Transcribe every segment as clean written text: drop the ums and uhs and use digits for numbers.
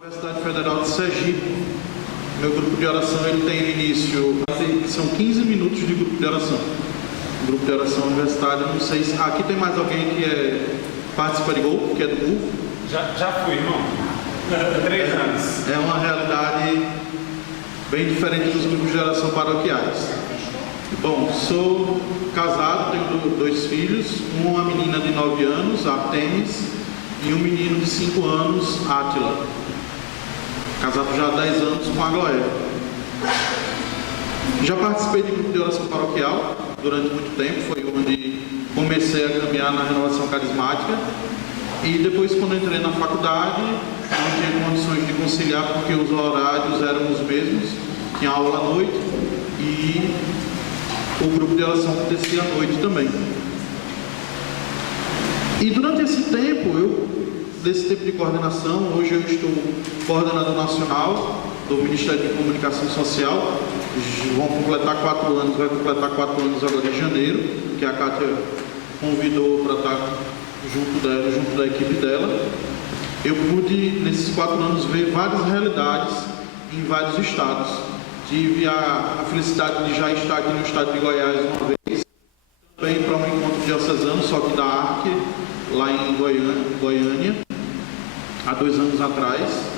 Universidade Federal de Sergipe. Meu grupo de oração ele tem início, são 15 minutos de grupo de oração. Grupo de oração universitário, não sei se... Aqui tem mais alguém que participa de GOL, que é do GUF? Já fui, irmão. 3 anos. É uma realidade bem diferente dos grupos de oração paroquiais. Bom, sou casado, tenho 2 filhos, uma menina de 9 anos, Artemis, e um menino de 5 anos, Átila. Casado já há 10 anos com a Glória. Já participei de grupo de oração paroquial durante muito tempo, foi onde comecei a caminhar na renovação carismática. E depois, quando entrei na faculdade, não tinha condições de conciliar porque os horários eram os mesmos, tinha aula à noite e o grupo de oração acontecia à noite também. E durante esse tempo, desse tempo de coordenação, hoje eu estou coordenador nacional do Ministério de Comunicação Social. Vão completar 4 anos, vai completar 4 anos agora em janeiro, que a Kátia convidou para estar junto da equipe dela. Eu pude, nesses 4 anos, ver várias realidades em vários estados. Tive a felicidade de já estar aqui no estado de Goiás uma vez, também para um encontro diocesano, só que da ARC, lá em Goiânia, há 2 anos atrás.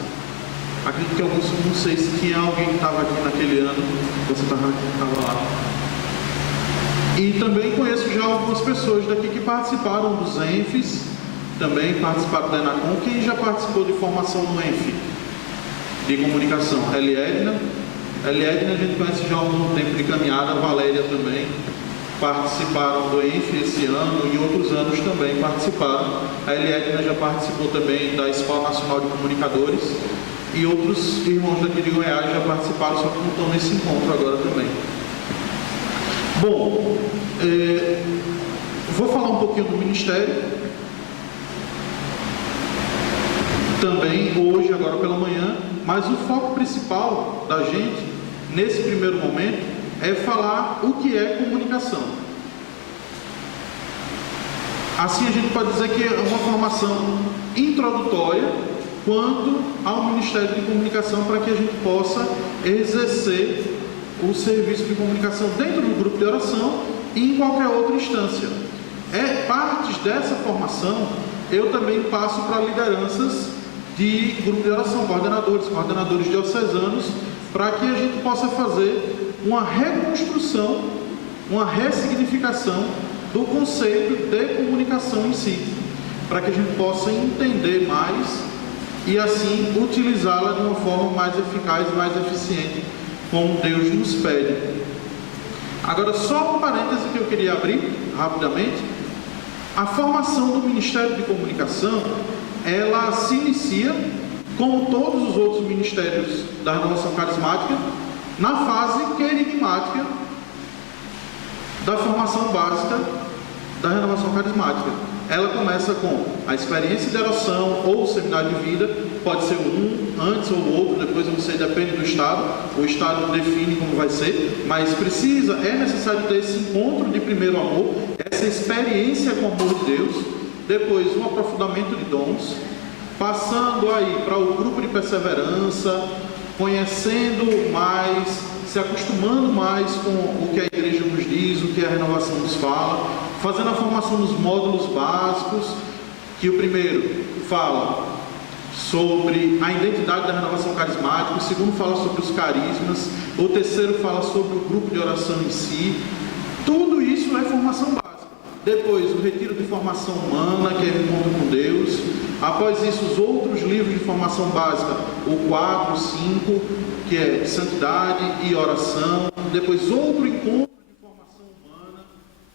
Acredito que alguns, não sei se tinha alguém que estava aqui naquele ano, você estava lá. E também conheço já algumas pessoas daqui que participaram dos ENFs, também participaram da ENACOM. Quem já participou de formação no ENF de comunicação? Eliedna a gente conhece já há algum tempo de caminhada, a Valéria também. Participaram do ENF esse ano e em outros anos também participaram. A Eliedna já participou também da Escola Nacional de Comunicadores e outros irmãos daqui de Goiás já participaram, só que não estão nesse encontro agora também. Bom, vou falar um pouquinho do Ministério também hoje, agora pela manhã, mas o foco principal da gente nesse primeiro momento é falar o que é comunicação. Assim a gente pode dizer que é uma formação introdutória quanto ao Ministério de Comunicação para que a gente possa exercer o serviço de comunicação dentro do grupo de oração e em qualquer outra instância. Partes dessa formação eu também passo para lideranças de grupo de oração, coordenadores diocesanos, para que a gente possa fazer uma reconstrução, uma ressignificação do conceito de comunicação em si, para que a gente possa entender mais e assim utilizá-la de uma forma mais eficaz, mais eficiente, como Deus nos pede. Agora, só um parêntese que eu queria abrir rapidamente. A formação do Ministério de Comunicação, ela se inicia, como todos os outros ministérios da renovação carismática, na fase querigmática da formação básica da renovação carismática. Ela começa com a experiência de oração ou o seminário de vida, pode ser um antes ou o outro, depois eu não sei, depende do estado, o estado define como vai ser, mas é necessário ter esse encontro de primeiro amor, essa experiência com o amor de Deus, depois um aprofundamento de dons, passando aí para o grupo de perseverança, conhecendo mais, se acostumando mais com o que a igreja nos diz, o que a renovação nos fala, fazendo a formação nos módulos básicos, que o primeiro fala sobre a identidade da renovação carismática, o segundo fala sobre os carismas, o terceiro fala sobre o grupo de oração em si. Tudo isso é formação básica. Depois, o retiro de formação humana, que é o encontro com Deus. Após isso, os outros livros de formação básica, o 4, o 5, que é santidade e oração. Depois, outro encontro de formação humana,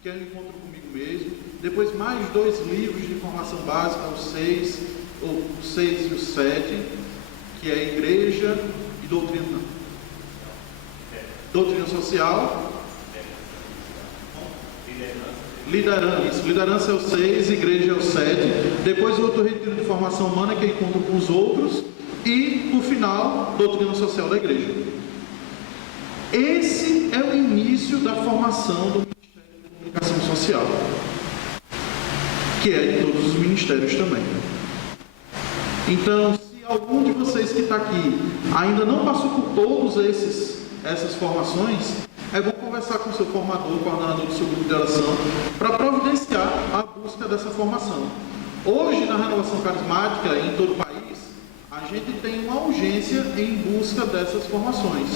que é o encontro comigo mesmo. Depois, mais 2 livros de formação básica, o 6 e o 7, que é Igreja e Doutrina. Doutrina Social. Liderança é o 6, Igreja é o 7. Depois outro retiro de formação humana, que é encontro com os outros. E, por final, Doutrina Social da Igreja. Esse é o início da formação do Ministério de Comunicação Social, que é de todos os ministérios também. Então, se algum de vocês que está aqui ainda não passou por todas essas formações, é bom conversar com o seu formador, coordenador do seu grupo de oração, para providenciar a busca dessa formação. Hoje, na renovação carismática, em todo o país, a gente tem uma urgência em busca dessas formações.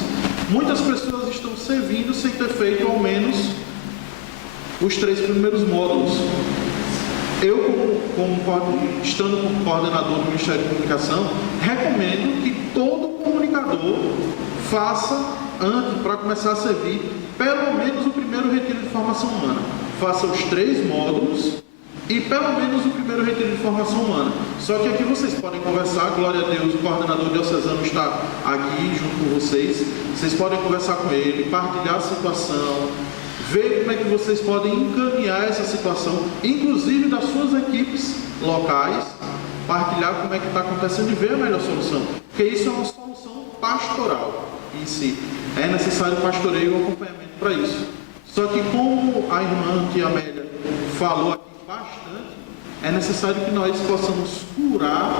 Muitas pessoas estão servindo sem ter feito ao menos os 3 primeiros módulos. Eu, estando como coordenador do Ministério de Comunicação, recomendo que todo comunicador faça, antes, para começar a servir, pelo menos o primeiro retiro de formação humana. Faça os 3 módulos e pelo menos o primeiro retiro de formação humana. Só que aqui vocês podem conversar, glória a Deus, o coordenador diocesano está aqui junto com vocês. Vocês podem conversar com ele, partilhar a situação, ver como é que vocês podem encaminhar essa situação, inclusive das suas equipes locais, partilhar como é que está acontecendo e ver a melhor solução. Porque isso é uma solução pastoral em si. É necessário pastoreio e acompanhamento para isso. Só que como a irmã Tia Amélia falou aqui bastante, é necessário que nós possamos curar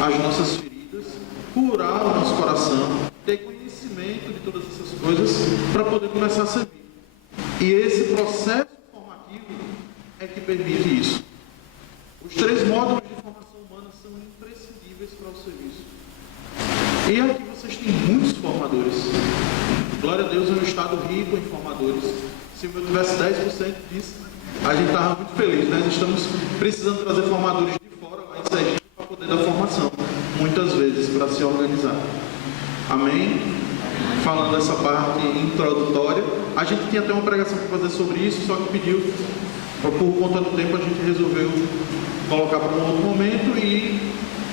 as nossas feridas, curar o nosso coração, ter conhecimento de todas essas coisas para poder começar a servir. E esse processo formativo é que permite isso. Os 3 módulos de formação humana são imprescindíveis para o serviço. E aqui vocês têm muitos formadores. Glória a Deus, é um estado rico em formadores. Se eu tivesse 10% disso, a gente estava muito feliz. Nós estamos precisando trazer formadores de fora, lá em Sergipe, para poder dar formação, muitas vezes, para se organizar. Amém? Falando dessa parte introdutória, a gente tinha até uma pregação para fazer sobre isso, só que pediu, por conta do tempo, a gente resolveu colocar para um outro momento e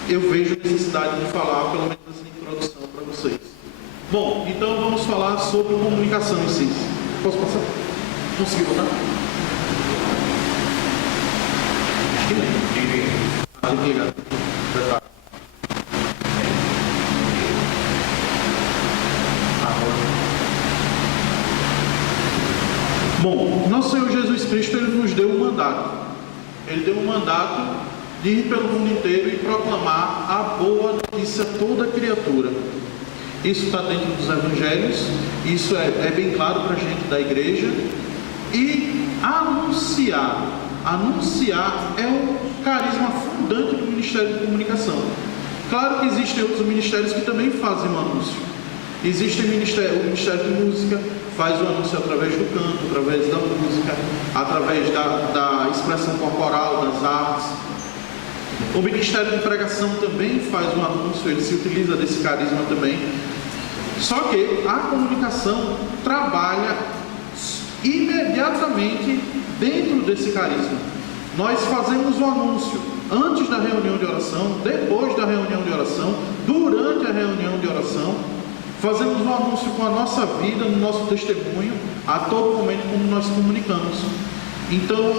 eu vejo necessidade de falar, pelo menos essa introdução para vocês. Bom, então vamos falar sobre comunicação em si. Posso passar? Conseguiu botar? Acho que não. Tem que ligar. Bom, nosso Senhor Jesus Cristo, Ele nos deu um mandato. Ele deu um mandato de ir pelo mundo inteiro e proclamar a boa notícia a toda criatura. Isso está dentro dos evangelhos, isso é bem claro para a gente da igreja. E anunciar é um carisma fundante do Ministério de Comunicação. Claro que existem outros ministérios que também fazem o anúncio. Existe o Ministério de Música, faz o anúncio através do canto, através da música, através da expressão corporal, das artes. O Ministério de Pregação também faz um anúncio, ele se utiliza desse carisma também. Só que a comunicação trabalha imediatamente dentro desse carisma. Nós fazemos o anúncio antes da reunião de oração, depois da reunião de oração, durante a reunião de oração. Fazemos um anúncio com a nossa vida, no nosso testemunho, a todo momento como nós comunicamos. Então,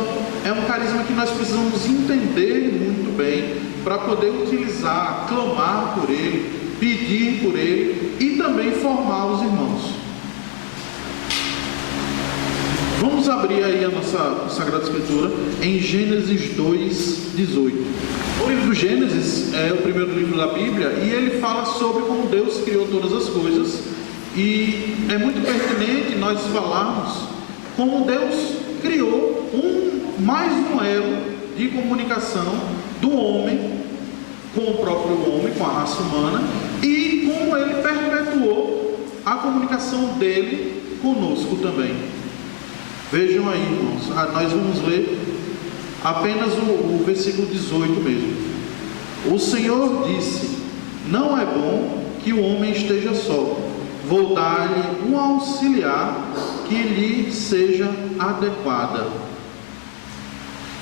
é um carisma que nós precisamos entender muito bem para poder utilizar, clamar por ele, pedir por ele e também formar os irmãos. Vamos abrir aí a nossa Sagrada Escritura em Gênesis 2:18. O livro do Gênesis é o primeiro livro da Bíblia e ele fala sobre como Deus criou todas as coisas, e é muito pertinente nós falarmos como Deus criou mais um elo de comunicação do homem com o próprio homem, com a raça humana, e como ele perpetuou a comunicação dele conosco também. Vejam aí, irmãos, nós vamos ler apenas o versículo 18 mesmo. O Senhor disse: não é bom que o homem esteja só, vou dar-lhe um auxiliar que lhe seja adequada.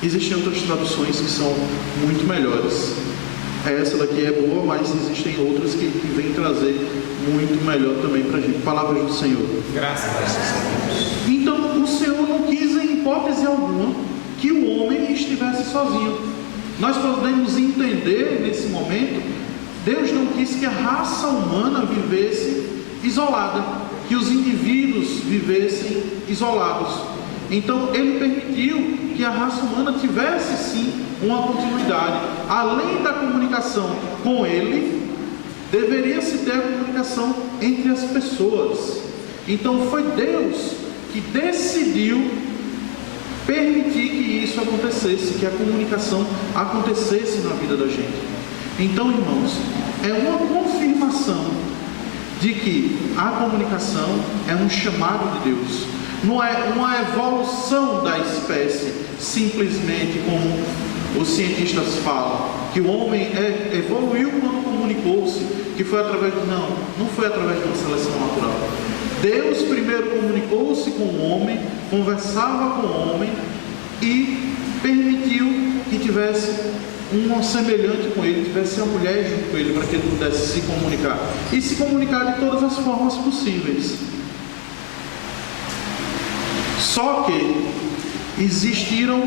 Existem outras traduções que são muito melhores. Essa daqui é boa, mas existem outras que vêm trazer muito melhor também para a gente. Palavras do Senhor. Graças a Deus. Então, o Senhor não quis em hipótese alguma que o homem estivesse sozinho. Nós podemos entender nesse momento, Deus não quis que a raça humana vivesse isolada, que os indivíduos vivessem isolados. Então Ele permitiu que a raça humana tivesse sim uma continuidade, além da comunicação com Ele, deveria se ter a comunicação entre as pessoas. Então foi Deus que decidiu permitir que isso acontecesse, que a comunicação acontecesse na vida da gente. Então, irmãos, é uma confirmação de que a comunicação é um chamado de Deus. Não é uma evolução da espécie, simplesmente como os cientistas falam, que o homem evoluiu quando comunicou-se, que foi através de... Não foi através de uma seleção natural. Deus primeiro comunicou-se com o homem, conversava com o homem e permitiu que tivesse um semelhante com ele, tivesse a mulher junto com ele, para que ele pudesse se comunicar. E se comunicar de todas as formas possíveis. Só que existiram,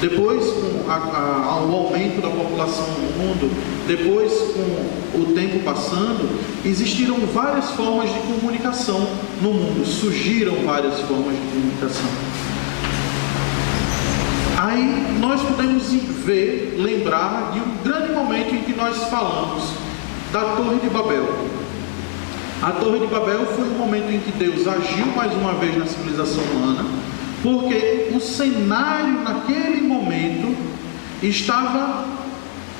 depois com o aumento da população no mundo, depois com o tempo passando, existiram várias formas de comunicação no mundo, surgiram várias formas de comunicação. Aí nós podemos lembrar de um grande momento em que nós falamos da Torre de Babel. A Torre de Babel foi um momento em que Deus agiu mais uma vez na civilização humana, porque o cenário naquele momento estava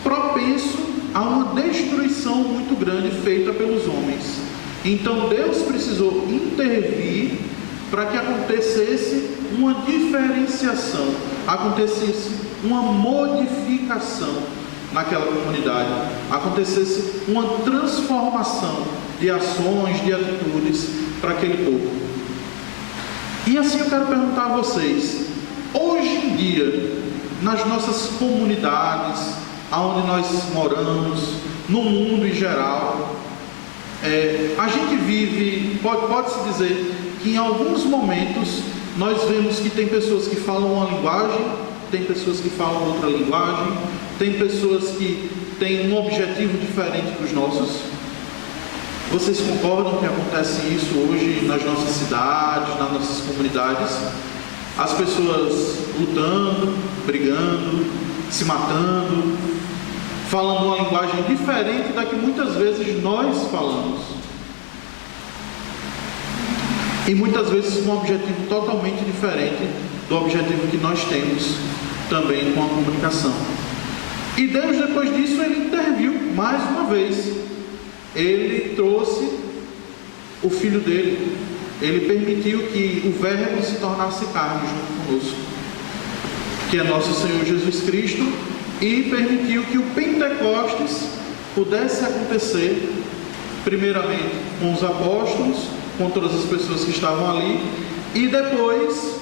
propenso a uma destruição muito grande feita pelos homens. Então Deus precisou intervir para que acontecesse uma diferenciação, acontecesse uma modificação naquela comunidade, acontecesse uma transformação de ações, de atitudes para aquele povo. E assim eu quero perguntar a vocês, hoje em dia, nas nossas comunidades, aonde nós moramos, no mundo em geral, a gente vive, pode-se dizer que em alguns momentos nós vemos que tem pessoas que falam uma linguagem, tem pessoas que falam outra linguagem, tem pessoas que têm um objetivo diferente dos nossos. Vocês concordam que acontece isso hoje nas nossas cidades, nas nossas comunidades? As pessoas lutando, brigando, se matando, falando uma linguagem diferente da que muitas vezes nós falamos. E muitas vezes com um objetivo totalmente diferente do objetivo que nós temos também com a comunicação. E Deus, depois disso, Ele interviu mais uma vez. Ele trouxe o Filho dele. Ele permitiu que o Verbo se tornasse carne junto conosco, que é nosso Senhor Jesus Cristo, e permitiu que o Pentecostes pudesse acontecer, primeiramente com os apóstolos, com todas as pessoas que estavam ali, e depois,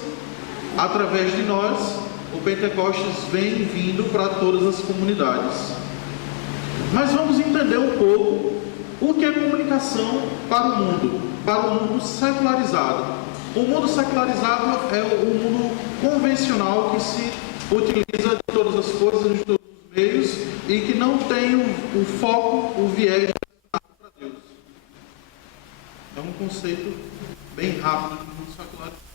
através de nós, o Pentecostes vem vindo para todas as comunidades. Mas vamos entender um pouco o que é comunicação para o mundo secularizado. O mundo secularizado é o mundo convencional que se utiliza de todas as coisas, de todos os meios, e que não tem o foco, o viés para Deus. É um conceito bem rápido do mundo secularizado.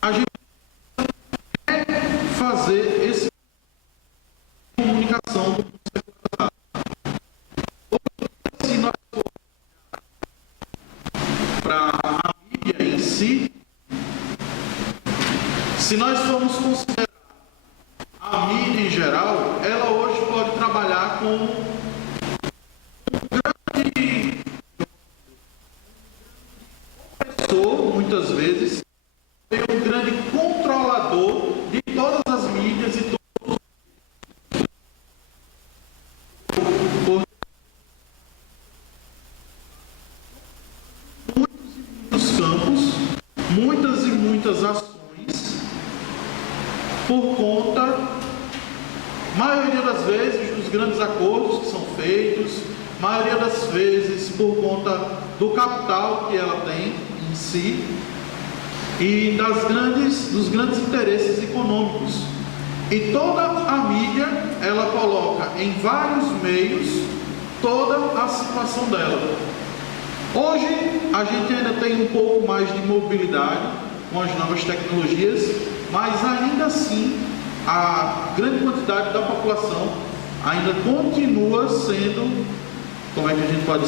A gente quer fazer esse comunicação do mundo secularizado. Se nós formos para a mídia em si, se nós formos considerar a mídia em geral, ela hoje pode trabalhar como muitas vezes é um grande controlador de todas as mídias e todos muitos campos, muitas e muitas ações, por conta, maioria das vezes, dos grandes acordos que são feitos, maioria das vezes por conta do capital que ela tem em si e dos grandes interesses econômicos. E toda a mídia, ela coloca em vários meios toda a situação dela. Hoje, a gente ainda tem um pouco mais de mobilidade com as novas tecnologias, mas ainda assim, a grande quantidade da população ainda continua sendo, como é que a gente pode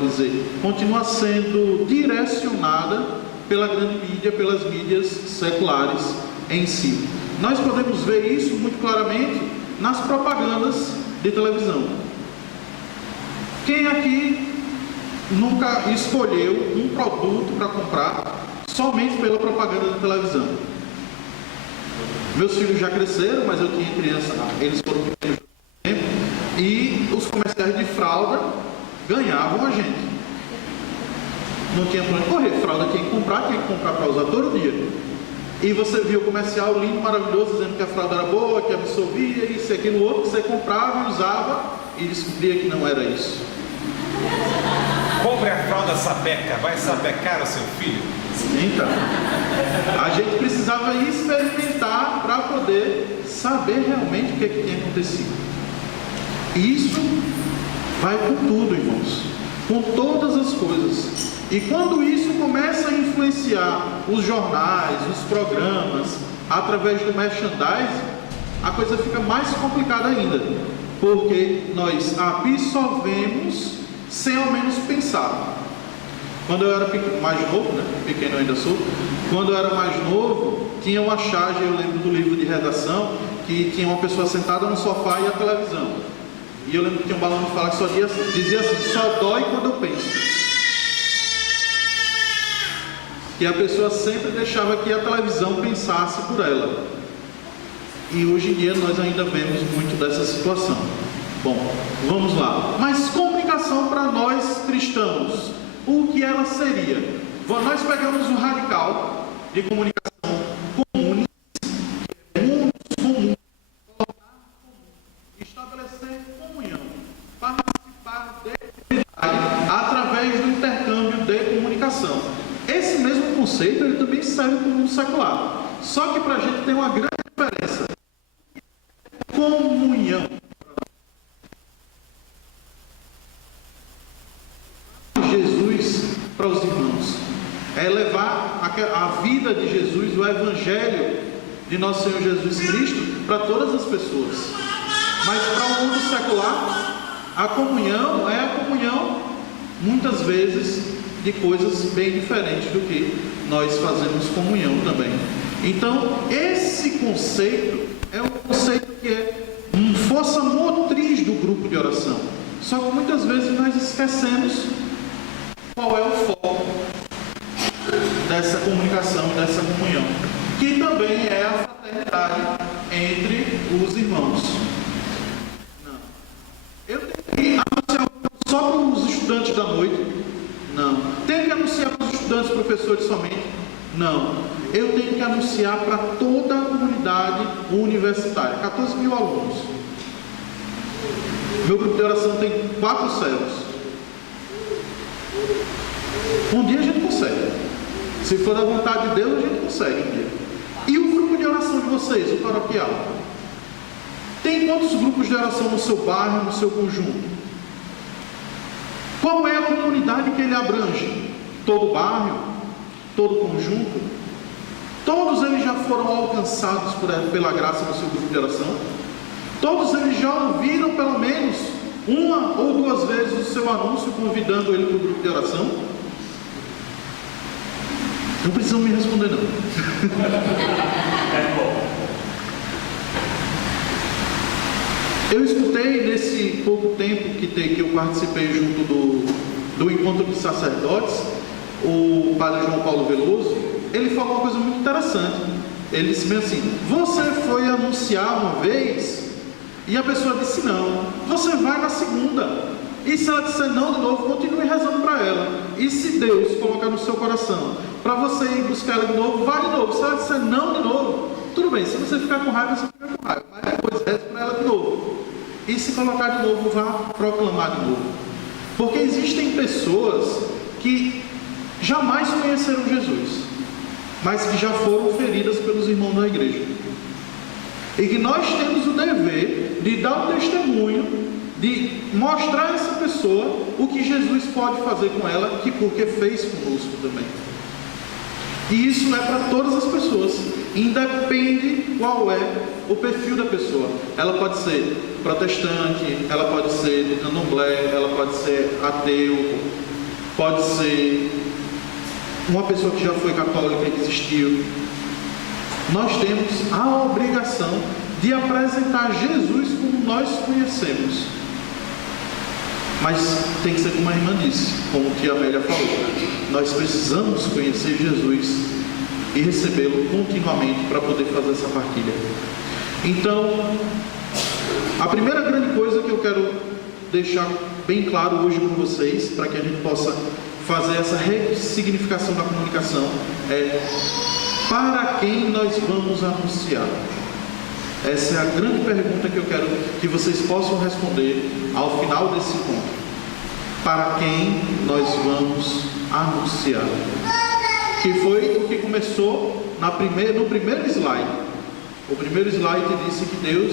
dizer, continua sendo direcionada pela grande mídia, pelas mídias seculares em si. Nós podemos ver isso muito claramente nas propagandas de televisão. Quem aqui nunca escolheu um produto para comprar somente pela propaganda da televisão? Meus filhos já cresceram, mas eu tinha criança, eles foram pequenos no tempo, e os comerciais de fralda ganhavam a gente. Não tinha para onde correr, fralda tinha que comprar para usar todo dia. E você via o comercial lindo, maravilhoso, dizendo que a fralda era boa, que absorvia, isso e aquilo outro, que você comprava e usava, e descobria que não era isso. Compre a fralda sapeca, vai sapecar o seu filho? Então, a gente precisava experimentar para poder saber realmente o que tinha acontecido. Isso vai com tudo, irmãos, com todas as coisas. E quando isso começa a influenciar os jornais, os programas, através do merchandising, a coisa fica mais complicada ainda, porque nós absorvemos sem ao menos pensar. Quando eu era mais novo, né? Pequeno eu ainda sou, quando eu era mais novo, tinha uma charge, eu lembro do livro de redação, que tinha uma pessoa sentada no sofá e a televisão. E eu lembro que tinha um balão de fala que só dizia assim: só dói quando eu penso. Que a pessoa sempre deixava que a televisão pensasse por ela. E hoje em dia nós ainda vemos muito dessa situação. Bom, vamos lá. Mas comunicação para nós cristãos, o que ela seria? Nós pegamos o radical de comunicação comum, que é mundos comum, estabelecer comunhão, participar de comunidade através do intercâmbio de comunicação. Esse mesmo conceito ele também serve para o mundo secular. Só que para a gente tem uma grande diferença. Comunhão. Jesus para os irmãos. É levar a vida de Jesus, o Evangelho de nosso Senhor Jesus Cristo para todas as pessoas. Mas para o mundo secular, a comunhão é a comunhão, muitas vezes, de coisas bem diferentes do que nós fazemos comunhão também. Então, esse conceito é um conceito que é força motriz do grupo de oração. Só que muitas vezes nós esquecemos qual é o foco dessa comunicação, dessa comunhão, que também é a fraternidade entre os irmãos. Não. Eu tenho que anunciar só para os estudantes da noite? Não. Tenho que anunciar para os estudantes, professores somente? Não. Eu tenho que anunciar para toda a comunidade universitária, 14 mil alunos. Meu grupo de oração tem 4 células. Um dia a gente consegue. Se for da vontade de Deus, a gente consegue um dia. E o grupo de oração de vocês, o paroquial? Tem quantos grupos de oração no seu bairro, no seu conjunto? Qual é a comunidade que ele abrange? Todo o bairro? Todo o conjunto? Todos eles já foram alcançados pela graça do seu grupo de oração? Todos eles já ouviram pelo menos uma ou 2 vezes o seu anúncio convidando ele para o grupo de oração? Não precisam me responder não. Eu escutei nesse pouco tempo que eu participei junto do encontro de sacerdotes, o padre João Paulo Veloso. Ele falou uma coisa muito interessante. Ele disse bem assim: você foi anunciar uma vez e a pessoa disse não, você vai na segunda, e se ela disser não de novo, continue rezando para ela. E se Deus colocar no seu coração para você ir buscar ela de novo, vai de novo. Se ela disser não de novo, tudo bem, se você ficar com raiva, você fica com raiva, mas depois reze para ela de novo. E se colocar de novo, vá proclamar de novo. Porque existem pessoas que jamais conheceram Jesus, mas que já foram feridas pelos irmãos da igreja. E que nós temos o dever de dar o testemunho, de mostrar a essa pessoa o que Jesus pode fazer com ela, porque fez conosco também. E isso é para todas as pessoas, independe qual é o perfil da pessoa. Ela pode ser protestante, ela pode ser candomblé, ela pode ser ateu, pode ser uma pessoa que já foi católica e desistiu. Nós temos a obrigação de apresentar Jesus como nós conhecemos. Mas tem que ser como a irmã disse, como que a Amélia falou. Nós precisamos conhecer Jesus e recebê-lo continuamente para poder fazer essa partilha. Então, a primeira grande coisa que eu quero deixar bem claro hoje com vocês, para que a gente possa fazer essa ressignificação da comunicação, é: para quem nós vamos anunciar? Essa é a grande pergunta que eu quero que vocês possam responder ao final desse encontro. Para quem nós vamos anunciar? Que foi o que começou no primeiro slide. O primeiro slide disse que Deus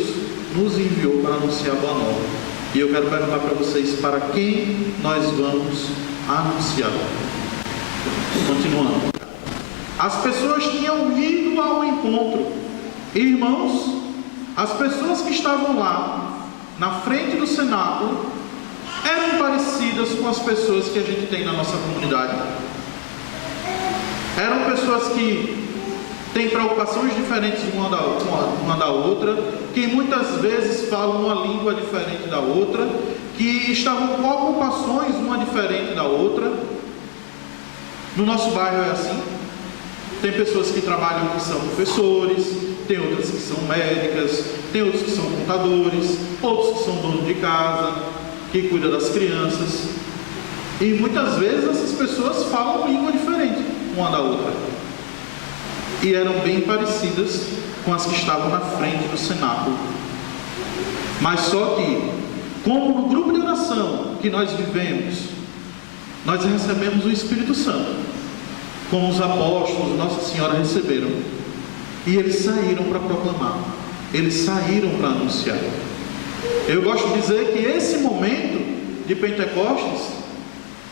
nos enviou para anunciar a boa nova. E eu quero perguntar para vocês: para quem nós vamos anunciar? Continuando. As pessoas tinham ido ao encontro. Irmãos, as pessoas que estavam lá, na frente do cenáculo, eram parecidas com as pessoas que a gente tem na nossa comunidade. Eram pessoas que têm preocupações diferentes uma da outra, que muitas vezes falam uma língua diferente da outra, que estavam com ocupações uma diferente da outra. No nosso bairro é assim. Tem pessoas que trabalham que são professores, tem outras que são médicas, tem outros que são contadores, outros que são donos de casa, que cuidam das crianças. E muitas vezes essas pessoas falam língua diferente uma da outra. E eram bem parecidas com as que estavam na frente do cenáculo. Mas só que, como no grupo de oração que nós vivemos, nós recebemos o Espírito Santo, como os apóstolos, Nossa Senhora receberam. E eles saíram para proclamar, eles saíram para anunciar. Eu gosto de dizer que esse momento de Pentecostes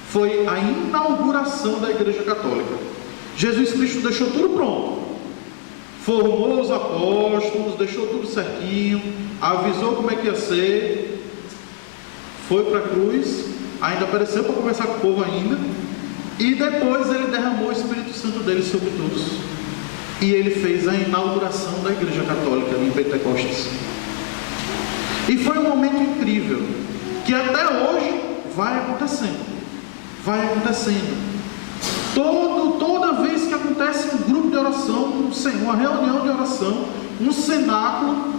foi a inauguração da Igreja Católica. Jesus Cristo deixou tudo pronto, formou os apóstolos, deixou tudo certinho, avisou como é que ia ser, foi para a cruz, ainda apareceu para conversar com o povo ainda, e depois ele derramou o Espírito Santo dele sobre todos. E ele fez a inauguração da Igreja Católica em Pentecostes. E foi um momento incrível, que até hoje vai acontecendo. Vai acontecendo. Toda vez que acontece um grupo de oração, uma reunião de oração, um cenáculo,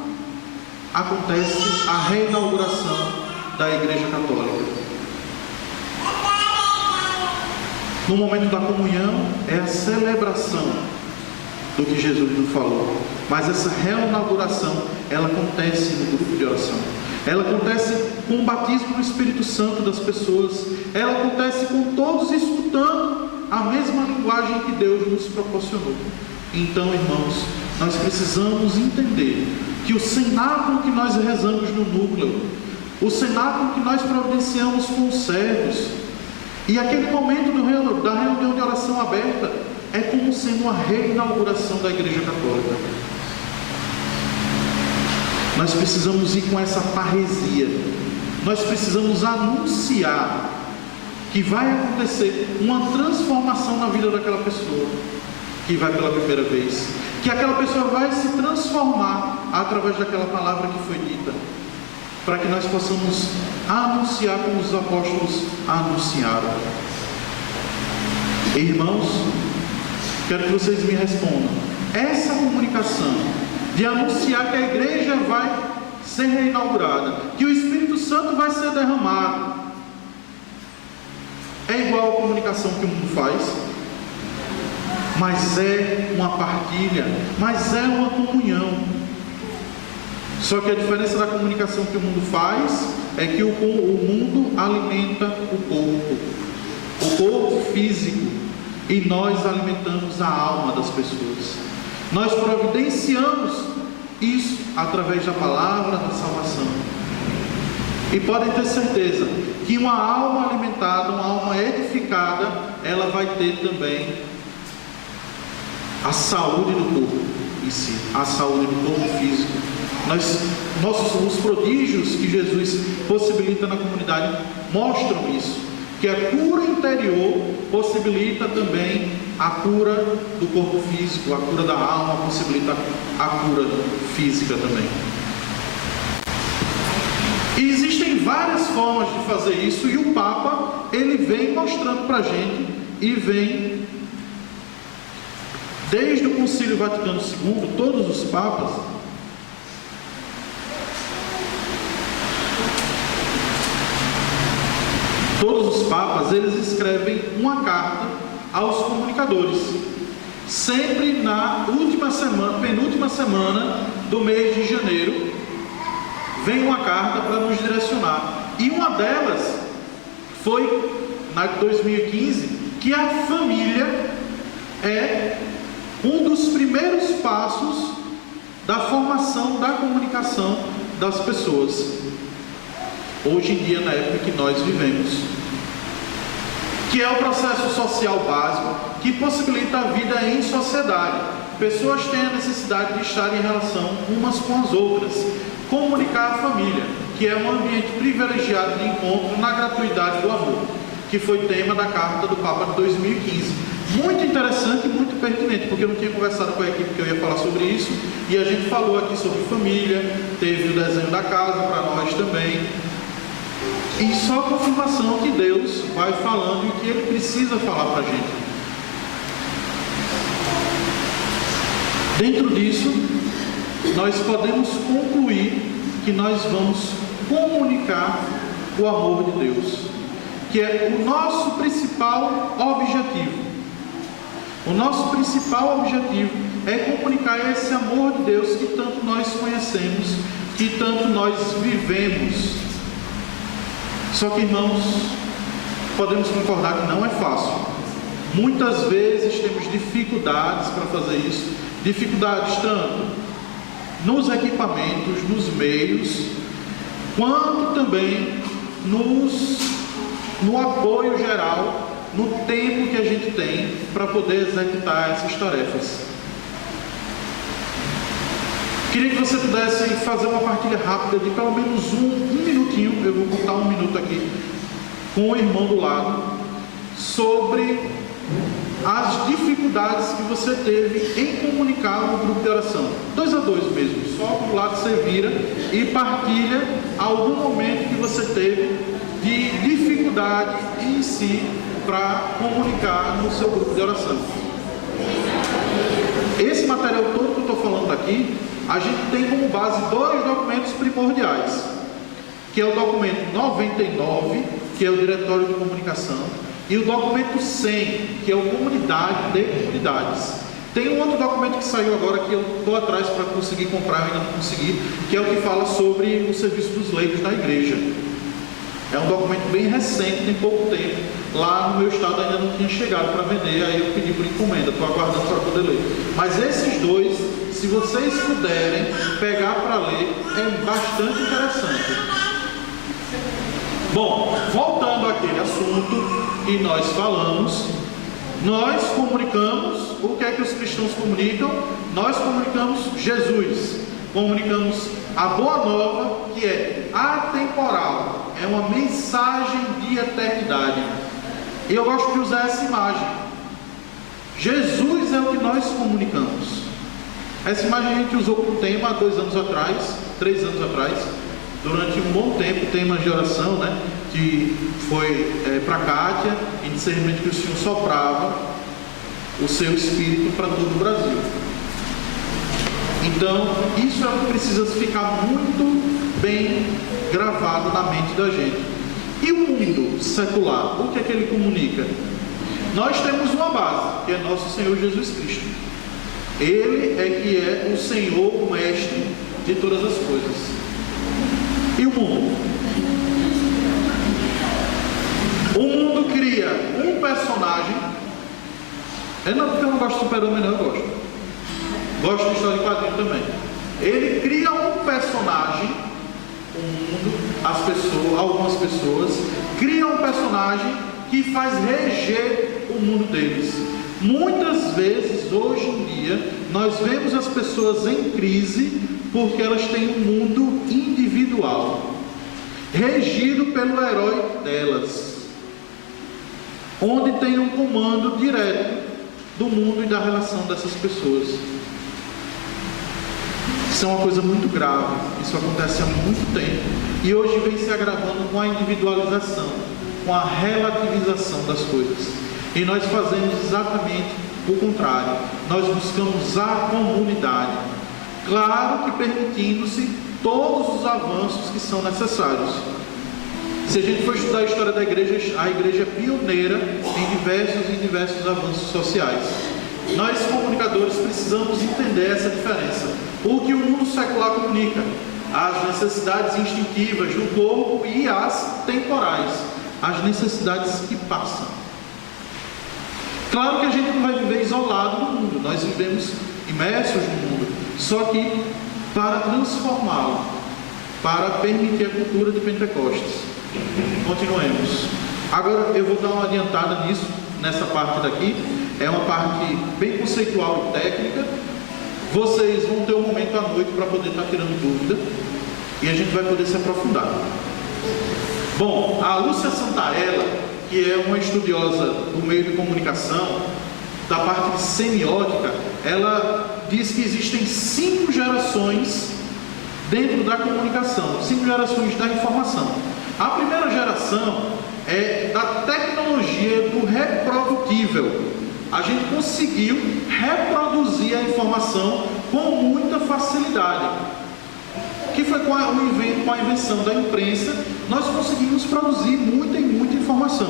acontece a reinauguração da Igreja Católica. No momento da comunhão, é a celebração do que Jesus nos falou. Mas essa reinauguração, ela acontece no grupo de oração. Ela acontece com o batismo no Espírito Santo das pessoas. Ela acontece com todos escutando a mesma linguagem que Deus nos proporcionou. Então, irmãos, nós precisamos entender que o cenáculo que nós rezamos no núcleo, o cenáculo que nós providenciamos com os servos, e aquele momento da reunião de oração aberta, é como sendo uma reinauguração da Igreja Católica. Nós precisamos ir com essa parresia. Nós precisamos anunciar que vai acontecer uma transformação na vida daquela pessoa que vai pela primeira vez, que aquela pessoa vai se transformar através daquela palavra que foi dita, para que nós possamos anunciar como os apóstolos anunciaram. Irmãos, quero que vocês me respondam. Essa comunicação de anunciar que a igreja vai ser reinaugurada, que o Espírito Santo vai ser derramado, é igual à comunicação que o mundo faz? Mas é uma partilha, mas é uma comunhão. Só que a diferença da comunicação que o mundo faz é que o mundo alimenta o corpo físico, e nós alimentamos a alma das pessoas. Nós providenciamos isso através da palavra da salvação. E podem ter certeza que uma alma alimentada, uma alma edificada, ela vai ter também a saúde do corpo. em si, a saúde do corpo físico. Os prodígios que Jesus possibilita na comunidade mostram isso, que a cura interior possibilita também a cura do corpo físico, a cura da alma possibilita a cura física também. E existem várias formas de fazer isso, e o Papa, ele vem mostrando para a gente, e vem, desde o Concílio Vaticano II, todos os papas, eles escrevem uma carta aos comunicadores, sempre na penúltima semana do mês de janeiro, vem uma carta para nos direcionar. E uma delas foi na de 2015, que a família é um dos primeiros passos da formação da comunicação das pessoas, hoje em dia, na época que nós vivemos, que é o processo social básico que possibilita a vida em sociedade. Pessoas têm a necessidade de estar em relação umas com as outras. Comunicar a família, que é um ambiente privilegiado de encontro na gratuidade do amor, que foi tema da carta do Papa de 2015. Muito interessante e muito pertinente, porque eu não tinha conversado com a equipe que eu ia falar sobre isso, e a gente falou aqui sobre família, teve o desenho da casa para nós também, e só a confirmação que Deus vai falando e que Ele precisa falar para a gente. Dentro disso, nós podemos concluir que nós vamos comunicar o amor de Deus, que é o nosso principal objetivo. O nosso principal objetivo é comunicar esse amor de Deus que tanto nós conhecemos, que tanto nós vivemos. Só que, irmãos, podemos concordar que não é fácil. Muitas vezes temos dificuldades para fazer isso, dificuldades tanto nos equipamentos, nos meios, quanto também no apoio geral, no tempo que a gente tem para poder executar essas tarefas. Queria que você pudesse fazer uma partilha rápida de pelo menos um minutinho, eu vou contar um minuto aqui, com o irmão do lado, sobre as dificuldades que você teve em comunicar no grupo de oração. 2 a 2 mesmo, só do lado você vira e partilha algum momento que você teve de dificuldade em si para comunicar no seu grupo de oração. Esse material todo que eu estou falando aqui, a gente tem como base 2 documentos primordiais, que é o documento 99, que é o Diretório de Comunicação, e o documento 100, que é o Comunidade de Comunidades. Tem um outro documento que saiu agora, que eu estou atrás para conseguir comprar, ainda não consegui, que é o que fala sobre o serviço dos leigos da igreja. É um documento bem recente, tem pouco tempo. Lá no meu estado ainda não tinha chegado para vender, aí eu pedi por encomenda, estou aguardando para poder ler. Mas esses dois, se vocês puderem pegar para ler, é bastante interessante. Bom, voltando àquele assunto que nós falamos, nós comunicamos, o que é que os cristãos comunicam? Nós comunicamos Jesus, comunicamos a boa nova, que é atemporal, é uma mensagem de eternidade. E eu gosto de usar essa imagem. Jesus é o que nós comunicamos. Essa imagem a gente usou como tema há 2 anos atrás, 3 anos atrás, durante um bom tempo, temas de oração, né? Que foi para Kátia, em discernimento que o Senhor soprava o seu Espírito para todo o Brasil. Então, isso é o que precisa ficar muito bem gravado na mente da gente. E o mundo secular, o que é que ele comunica? Nós temos uma base, que é nosso Senhor Jesus Cristo. Ele é que é o Senhor, o Mestre de todas as coisas. E o mundo? O mundo cria um personagem. Não porque eu não gosto de Super-Homem, não, eu gosto. Gosto de história de quadrinho também. Ele cria um personagem, o mundo, as pessoas, algumas pessoas, criam um personagem que faz reger o mundo deles. Muitas vezes, hoje em dia, nós vemos as pessoas em crise porque elas têm um mundo individual, regido pelo herói delas, onde tem um comando direto do mundo e da relação dessas pessoas. Isso é uma coisa muito grave, isso acontece há muito tempo, e hoje vem se agravando com a individualização, com a relativização das coisas. E nós fazemos exatamente o contrário, nós buscamos a comunidade, claro que permitindo-se todos os avanços que são necessários. Se a gente for estudar a história da igreja, a igreja é pioneira em diversos avanços sociais. Nós, comunicadores, precisamos entender essa diferença. O que o mundo secular comunica, as necessidades instintivas do corpo e as temporais, as necessidades que passam. Claro que a gente não vai viver isolado no mundo, nós vivemos imersos no mundo, só que para transformá-lo, para permitir a cultura de Pentecostes. Continuemos. Agora eu vou dar uma adiantada nisso, nessa parte daqui. É uma parte bem conceitual e técnica. Vocês vão ter um momento à noite para poder estar tirando dúvida e a gente vai poder se aprofundar. Bom, a Lúcia Santarella, que é uma estudiosa do meio de comunicação, da parte de semiótica, ela diz que existem 5 gerações dentro da comunicação, 5 gerações da informação. A primeira geração é da tecnologia do reprodutível. A gente conseguiu reproduzir a informação com muita facilidade. Que foi com a invenção da imprensa, nós conseguimos produzir muita e muita informação.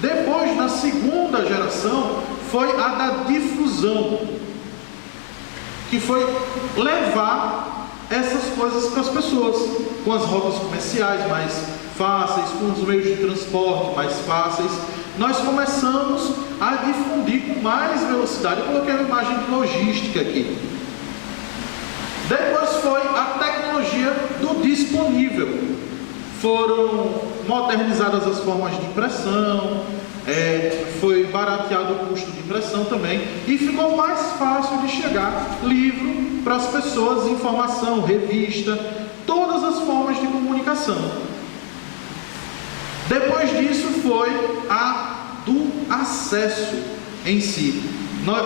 Depois, na segunda geração, foi a da difusão, que foi levar essas coisas para as pessoas, com as rotas comerciais mais fáceis, com os meios de transporte mais fáceis. Nós começamos a difundir com mais velocidade. Eu coloquei uma imagem de logística aqui. Depois foi a tecnologia do disponível. Foram modernizadas as formas de impressão, foi barateado o custo de impressão também, e ficou mais fácil de chegar livro para as pessoas, informação, revista, todas as formas de comunicação. Depois disso foi a do acesso em si.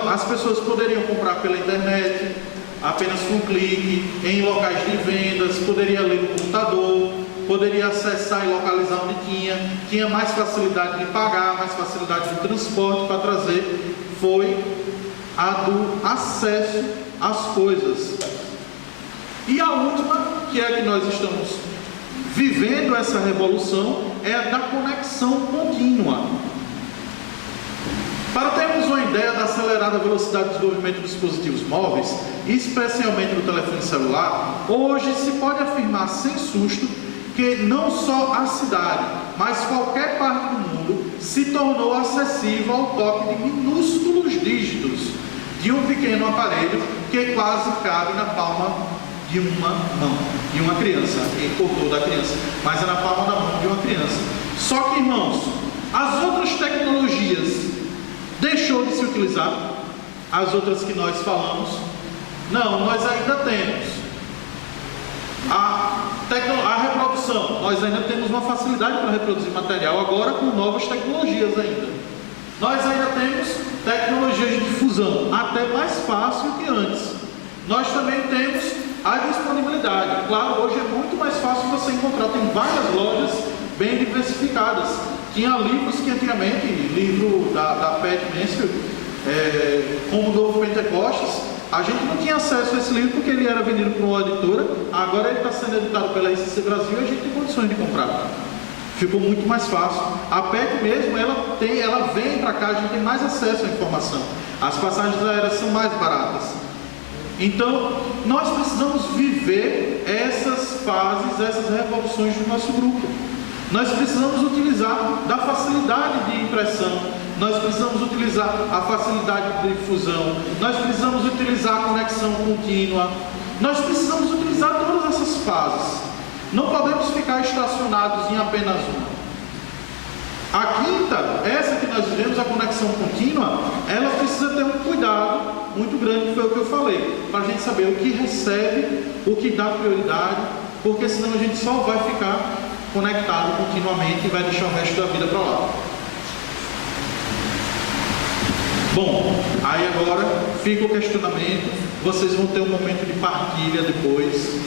As pessoas poderiam comprar pela internet, apenas com um clique, em locais de vendas, poderia ler no computador, poderia acessar e localizar onde tinha mais facilidade de pagar, mais facilidade de transporte para trazer. Foi a do acesso às coisas. E a última, que é a que nós estamos vivendo essa revolução, é a da conexão contínua. Para termos uma ideia da acelerada velocidade de desenvolvimento dos dispositivos móveis, especialmente do telefone celular, hoje se pode afirmar sem susto que não só a cidade, mas qualquer parte do mundo se tornou acessível ao toque de minúsculos dígitos de um pequeno aparelho que quase cabe na palma de uma mão de uma criança, ou toda a criança, mas é na palma da mão de uma criança. Só que, irmãos, as outras tecnologias deixou de se utilizar, as outras que nós falamos, não, nós ainda temos a reprodução, nós ainda temos uma facilidade para reproduzir material agora com novas tecnologias ainda. Nós ainda temos tecnologias de difusão, até mais fácil que antes. Nós também temos a disponibilidade. Claro, hoje é muito mais fácil você encontrar, tem várias lojas bem diversificadas. Tinha livros que antigamente, livro da Pat Mansfield, como o Novo Pentecostes, a gente não tinha acesso a esse livro porque ele era vendido por uma editora. Agora ele está sendo editado pela RCC Brasil e a gente tem condições de comprar. Ficou muito mais fácil. A PET mesmo, ela vem para cá, a gente tem mais acesso à informação. As passagens aéreas são mais baratas. Então, nós precisamos viver essas fases, essas revoluções do nosso grupo. Nós precisamos utilizar da facilidade de impressão, nós precisamos utilizar a facilidade de difusão, nós precisamos utilizar a conexão contínua, nós precisamos utilizar todas essas fases. Não podemos ficar estacionados em apenas uma. A quinta, essa que nós vivemos, a conexão contínua, ela precisa ter um cuidado muito grande, que foi o que eu falei, para a gente saber o que recebe, o que dá prioridade, porque senão a gente só vai ficar conectado continuamente e vai deixar o resto da vida para lá. Bom, aí agora fica o questionamento, vocês vão ter um momento de partilha depois.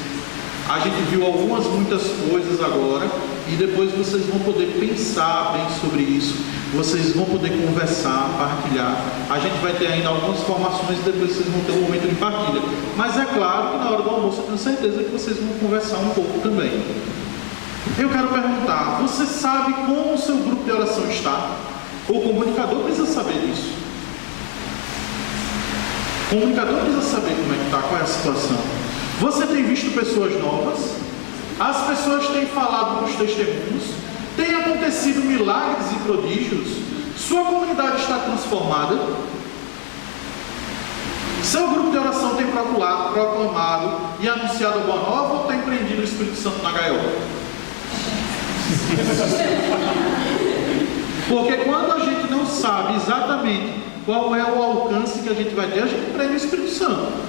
A gente viu muitas coisas agora, e depois vocês vão poder pensar bem sobre isso, vocês vão poder conversar, partilhar. A gente vai ter ainda algumas formações e depois vocês vão ter um momento de partilha. Mas é claro que na hora do almoço eu tenho certeza que vocês vão conversar um pouco também. Eu quero perguntar, você sabe como o seu grupo de oração está? O comunicador precisa saber disso. O comunicador precisa saber como é que está, qual é a situação. Você tem visto pessoas novas? As pessoas têm falado dos testemunhos? Tem acontecido milagres e prodígios? Sua comunidade está transformada? Seu grupo de oração tem proclamado e anunciado a boa nova ou tem prendido o Espírito Santo na gaiola? Porque quando a gente não sabe exatamente qual é o alcance que a gente vai ter, a gente prende o Espírito Santo.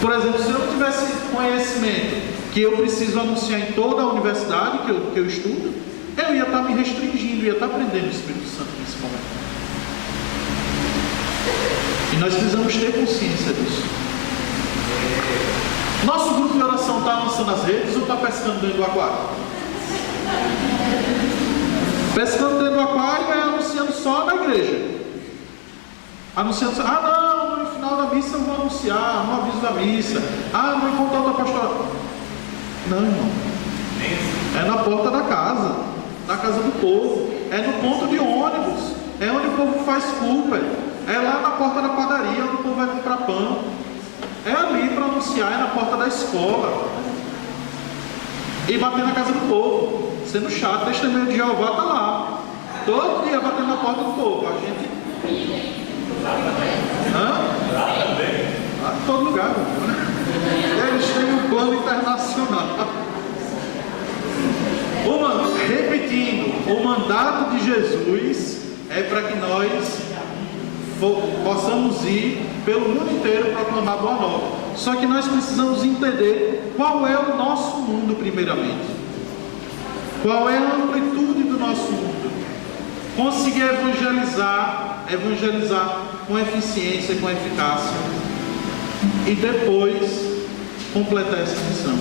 Por exemplo, se eu não tivesse conhecimento que eu preciso anunciar em toda a universidade que eu estudo, eu ia estar me restringindo, ia estar prendendo o Espírito Santo nesse momento. E nós precisamos ter consciência disso. Nosso grupo de oração está lançando as redes ou está pescando dentro do aquário? Pescando dentro do aquário é anunciando só na igreja. Anunciando só, não, no final da missa eu vou anunciar, no aviso da missa. No encontro da pastoral. Não, irmão. É na porta da casa do povo. É no ponto de ônibus. É onde o povo faz culpa. É lá na porta da padaria, onde o povo vai comprar pão. É ali para anunciar, é na porta da escola. E bater na casa do povo. Sendo chato, testemunho de Jeová está lá. Todo dia batendo na porta do povo. A gente... Lá em todo lugar. Eles têm um plano internacional. Repetindo, o mandato de Jesus é para que nós possamos ir pelo mundo inteiro proclamar a boa nova. Só que nós precisamos entender qual é o nosso mundo primeiramente. Qual é a amplitude do nosso mundo. Conseguir evangelizar com eficiência, com eficácia, e depois completar essa missão.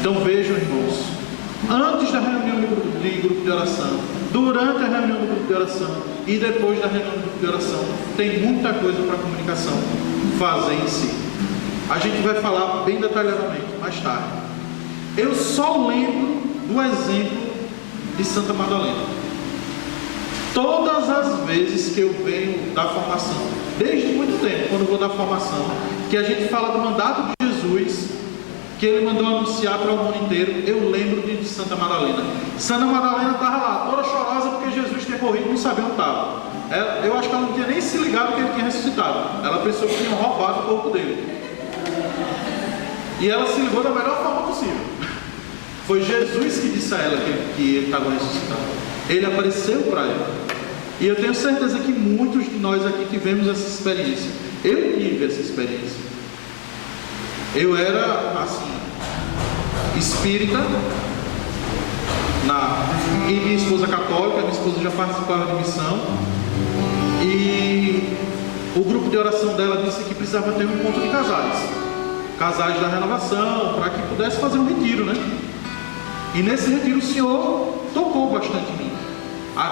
Então vejam, irmãos, antes da reunião de grupo de oração, durante a reunião do grupo de oração e depois da reunião do grupo de oração, tem muita coisa para a comunicação fazer em si. A gente vai falar bem detalhadamente mais tarde. Eu só lembro do exemplo de Santa Madalena. Todas as vezes que eu venho da formação, desde muito tempo, quando eu vou dar formação, que a gente fala do mandato de Jesus, que ele mandou anunciar para o mundo inteiro, eu lembro de Santa Madalena. Santa Madalena estava lá, toda chorosa porque Jesus tinha morrido e não sabia onde estava. Eu acho que ela não tinha nem se ligado que ele tinha ressuscitado. Ela pensou que tinham roubado o corpo dele. E ela se ligou da melhor forma possível. Foi Jesus que disse a ela que ele estava ressuscitado. Ele apareceu para ela. E eu tenho certeza que muitos de nós aqui tivemos essa experiência. Eu tive essa experiência. Eu era, assim, espírita, e minha esposa católica, minha esposa já participava de missão. E o grupo de oração dela disse que precisava ter um encontro de casais da renovação, para que pudesse fazer um retiro, né? E nesse retiro o Senhor tocou bastante em mim.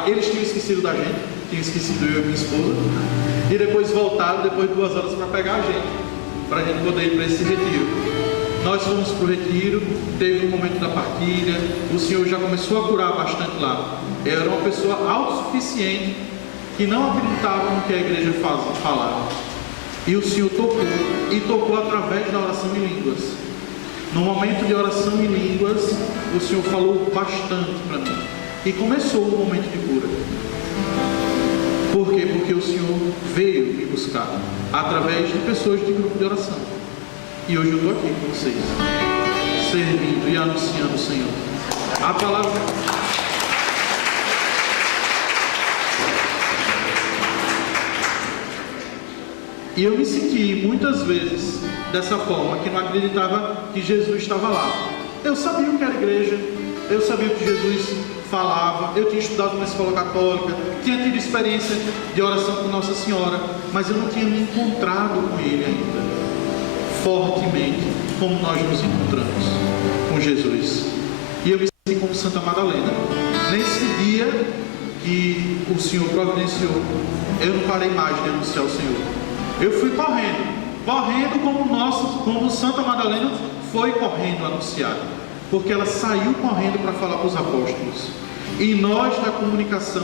Eles tinham esquecido da gente, tinham esquecido eu e minha esposa, e depois voltaram, depois de 2 horas, para pegar a gente poder ir para esse retiro. Nós fomos para o retiro, teve um momento da partilha, o Senhor já começou a curar bastante lá. Eu era uma pessoa autossuficiente, que não acreditava no que a igreja falava. E o Senhor tocou através da oração em línguas. No momento de oração em línguas, o Senhor falou bastante para mim. E começou o momento de cura. Por quê? Porque o Senhor veio me buscar através de pessoas de grupo de oração. E hoje eu estou aqui com vocês, servindo e anunciando o Senhor. A palavra E eu me senti muitas vezes dessa forma, que não acreditava que Jesus estava lá. Eu sabia o que era igreja, eu sabia o que Jesus falava, eu tinha estudado na escola católica, tinha tido experiência de oração com Nossa Senhora, mas eu não tinha me encontrado com Ele ainda, fortemente, como nós nos encontramos com Jesus. E eu me senti como Santa Madalena. Nesse dia que o Senhor providenciou, eu não parei mais de anunciar o Senhor. Eu fui correndo como Santa Madalena foi correndo anunciar, porque ela saiu correndo para falar para os apóstolos. E nós da comunicação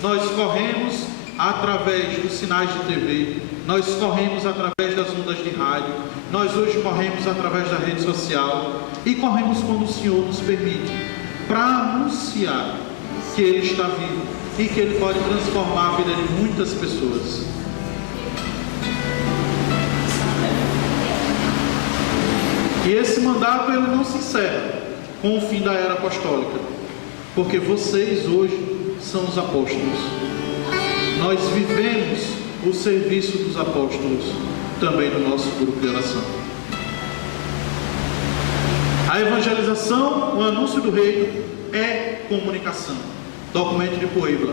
nós corremos através dos sinais de TV, nós corremos através das ondas de rádio, nós hoje corremos através da rede social e corremos quando o Senhor nos permite, para anunciar que Ele está vivo e que Ele pode transformar a vida de muitas pessoas. E esse mandato ele não se encerra com o fim da era apostólica, porque vocês hoje são os apóstolos. Nós vivemos o serviço dos apóstolos também no nosso grupo de oração. A evangelização, o anúncio do reino é comunicação. Documento de Puebla.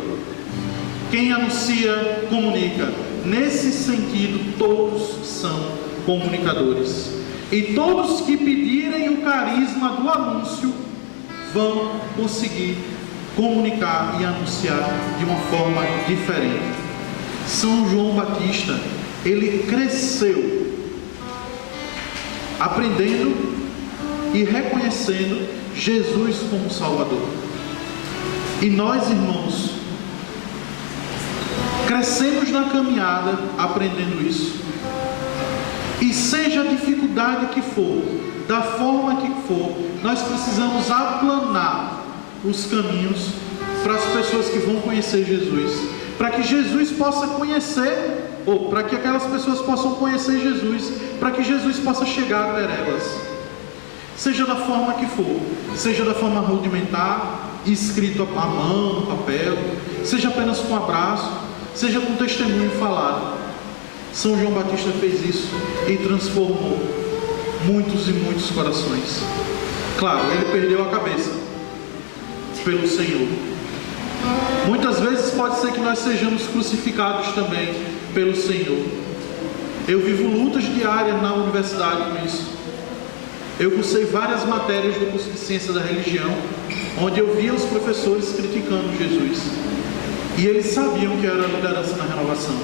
Quem anuncia, comunica. Nesse sentido, todos são comunicadores. E todos que pedirem o carisma do anúncio vão conseguir comunicar e anunciar de uma forma diferente. São João Batista, ele cresceu aprendendo e reconhecendo Jesus como Salvador. E nós, irmãos, crescemos na caminhada aprendendo isso. E seja a dificuldade que for, da forma que for, nós precisamos aplanar os caminhos para as pessoas que vão conhecer Jesus, para que Jesus possa conhecer, ou para que aquelas pessoas possam conhecer Jesus, para que Jesus possa chegar até elas. Seja da forma que for, seja da forma rudimentar, escrito à mão, no papel, seja apenas com um abraço, seja com testemunho falado. São João Batista fez isso e transformou muitos e muitos corações. Claro, ele perdeu a cabeça pelo Senhor. Muitas vezes pode ser que nós sejamos crucificados também pelo Senhor. Eu vivo lutas diárias na universidade com isso. Eu cursei várias matérias do curso de Ciência da Religião, onde eu via os professores criticando Jesus. E eles sabiam que era a liderança na renovação.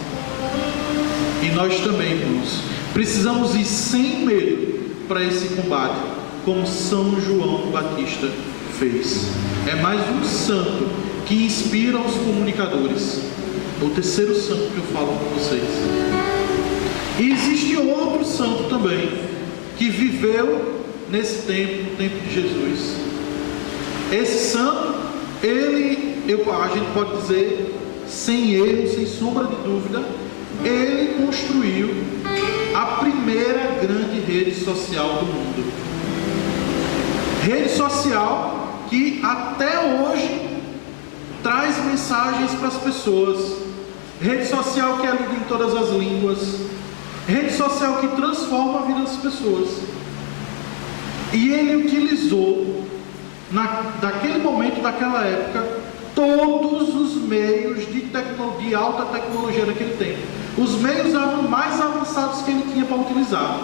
E nós também, irmãos, precisamos ir sem medo para esse combate, como São João Batista fez. É mais um santo que inspira os comunicadores. O terceiro santo que eu falo com vocês. E existe outro santo também, que viveu nesse tempo, no tempo de Jesus. Esse santo, a gente pode dizer, sem erro, sem sombra de dúvida, ele construiu a primeira grande rede social do mundo. Rede social que até hoje traz mensagens para as pessoas. Rede social que é lida em todas as línguas. Rede social que transforma a vida das pessoas. E ele utilizou, daquele momento, daquela época, todos os meios de alta tecnologia daquele tempo. Os meios mais avançados que ele tinha para utilizar.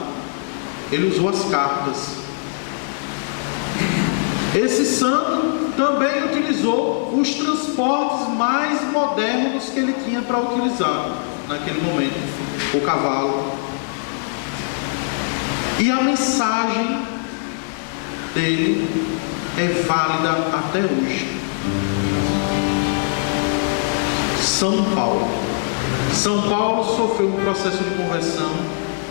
Ele usou as cartas. Esse santo também utilizou os transportes mais modernos que ele tinha para utilizar naquele momento. O cavalo. E a mensagem dele é válida até hoje. São Paulo sofreu um processo de conversão,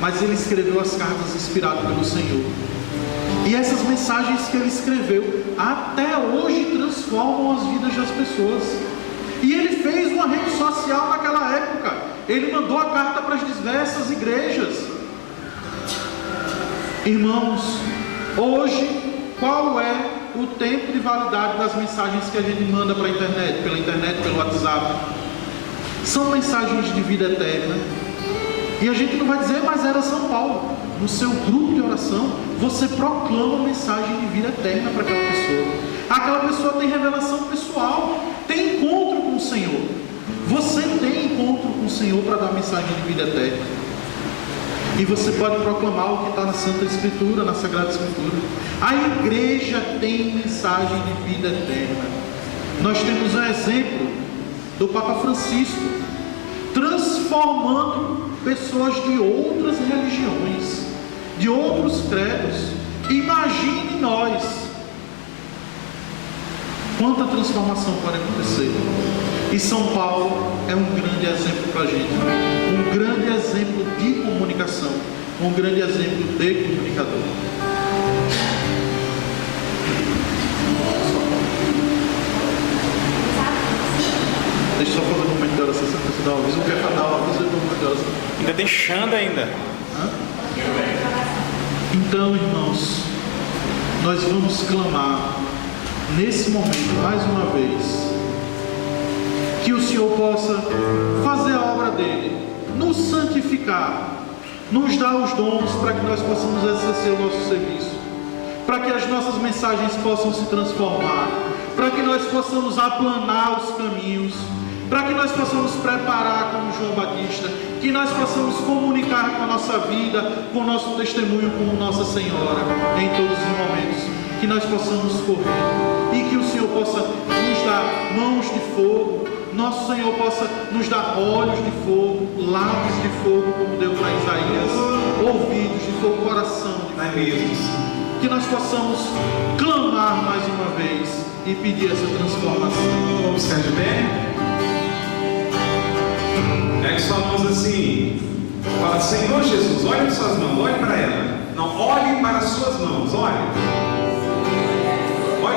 mas ele escreveu as cartas inspirado pelo Senhor. E essas mensagens que ele escreveu até hoje transformam as vidas das pessoas. E ele fez uma rede social naquela época. Ele mandou a carta para as diversas igrejas. Irmãos, hoje, qual é o tempo de validade das mensagens que a gente manda para a internet, pela internet, pelo WhatsApp? São mensagens de vida eterna, E a gente não vai dizer, mas era São Paulo. No seu grupo de oração, você proclama a mensagem de vida eterna para aquela pessoa. Aquela pessoa tem revelação pessoal, tem encontro com o Senhor. Você tem encontro com o Senhor para dar a mensagem de vida eterna. E você pode proclamar o que está na Santa Escritura, na Sagrada Escritura. A igreja tem mensagem de vida eterna. Nós temos um exemplo do Papa Francisco, transformando pessoas de outras religiões, de outros credos. Imagine nós, quanta transformação pode acontecer. E São Paulo é um grande exemplo para a gente, um grande exemplo de comunicação, um grande exemplo de comunicador. Deixa eu só fazer um momento de oração, se você dá um aviso, eu quero dar um aviso, eu dou um momento de oração. Ainda tem Xanda ainda. Hã? Então, irmãos, nós vamos clamar nesse momento, mais uma vez, que o Senhor possa fazer a obra dele, nos santificar, nos dar os dons para que nós possamos exercer o nosso serviço, para que as nossas mensagens possam se transformar, para que nós possamos aplanar os caminhos, para que nós possamos preparar como João Batista, que nós possamos comunicar com a nossa vida, com o nosso testemunho como Nossa Senhora, em todos os momentos, que nós possamos correr, e que o Senhor possa nos dar mãos de fogo, nosso Senhor possa nos dar olhos de fogo, lábios de fogo, como deu para Isaías, ouvidos de fogo, coração de fogo, que nós possamos clamar mais uma vez e pedir essa transformação. Vamos ficar de pé? Pegue suas mãos assim, fala: Senhor Jesus, olhe para suas mãos, olhe para ela. Não, olhe para as suas mãos, olhe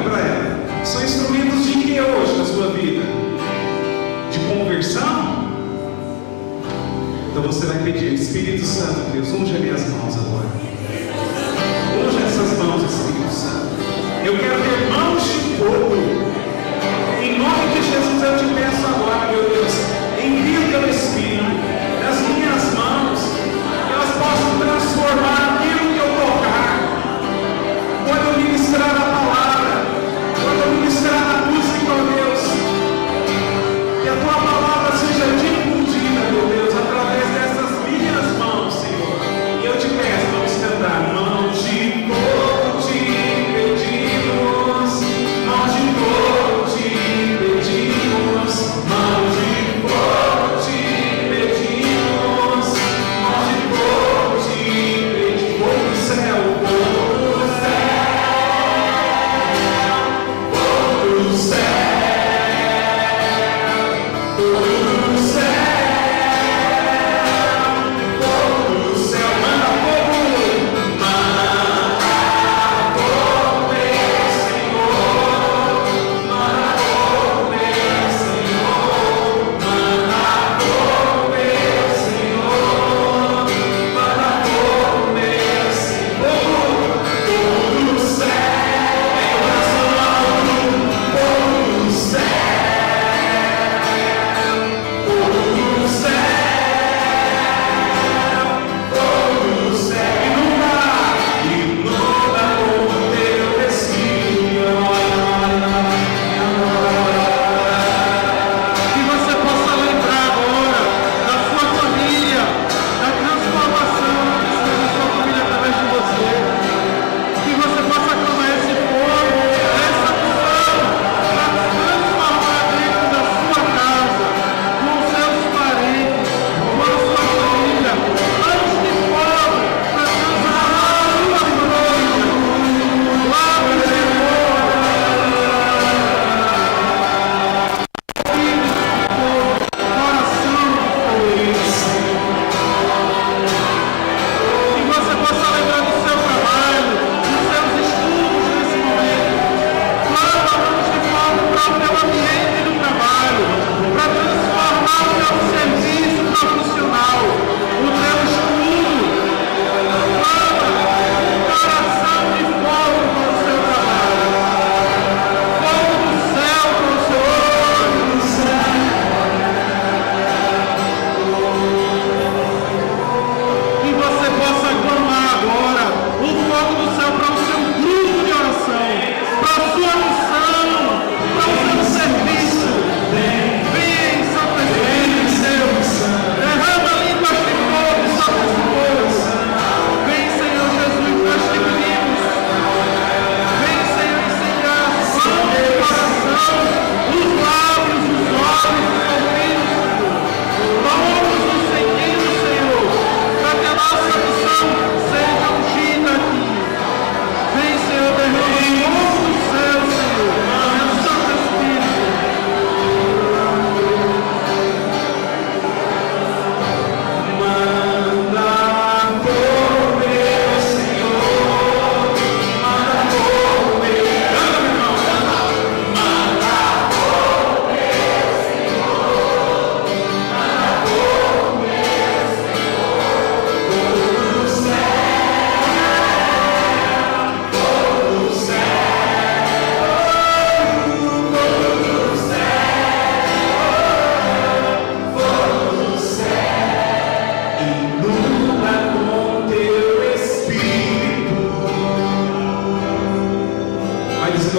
para ela. São instrumentos de que hoje na sua vida? De conversão? Então você vai pedir: Espírito Santo, Deus, unge as minhas mãos agora. Unge essas mãos, Espírito Santo. Eu quero ter mãos de fogo. Em nome de Jesus eu te peço agora, meu Deus, envia o teu Espírito nas minhas mãos, que elas possam transformar aquilo que eu tocar. Quando eu ministrar a palavra, quando eu ministrar a música, ó Deus, que a tua palavra seja difundida, meu Deus, através dessas minhas mãos, Senhor. E eu te peço, vamos cantar: mãos de fogo te pedimos, mãos de fogo te pedimos, mãos de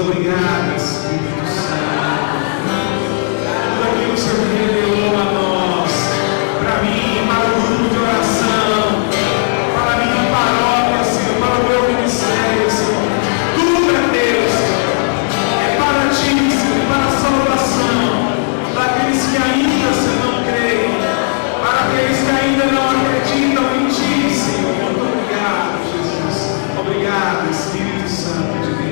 obrigado, Espírito Santo. Tudo aquilo que o Senhor revelou a nós, para mim, para o grupo de oração, para a minha paróquia, Senhor, para o meu ministério, Senhor. Tudo é Deus, Senhor. É para Ti, Senhor, para a salvação daqueles que ainda, Senhor, não creem, para aqueles que ainda não acreditam em Ti, Senhor. Muito obrigado, Jesus. Obrigado, Espírito Santo de Deus.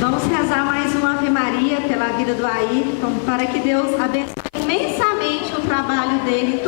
Vamos rezar mais uma Ave Maria pela vida do Ayrton, para que Deus abençoe imensamente o trabalho dele.